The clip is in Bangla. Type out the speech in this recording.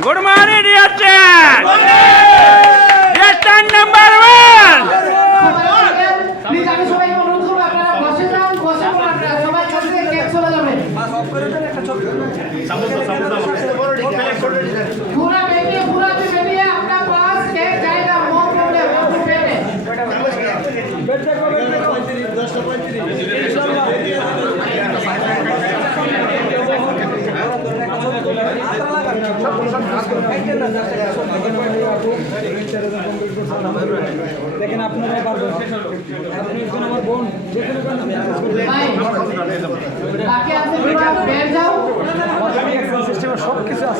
Good morning, dear Chan. Dear Chan number 1. Please আমি সবাইকে অনুরোধ করব আপনারা বসে যান বসে পড়ুন আপনারা সবাই বসে কেক চলে যাবে पूरा बेटिए अपना पास केक जाएगा नो प्रॉब्लम आपको पेटे দেখেন আপনারা পারবেন আপনি একজন আমার বোন যেখানে बाकी आपसे पूरा बैठ जाओ সিস্টেমে সব কিছু আছে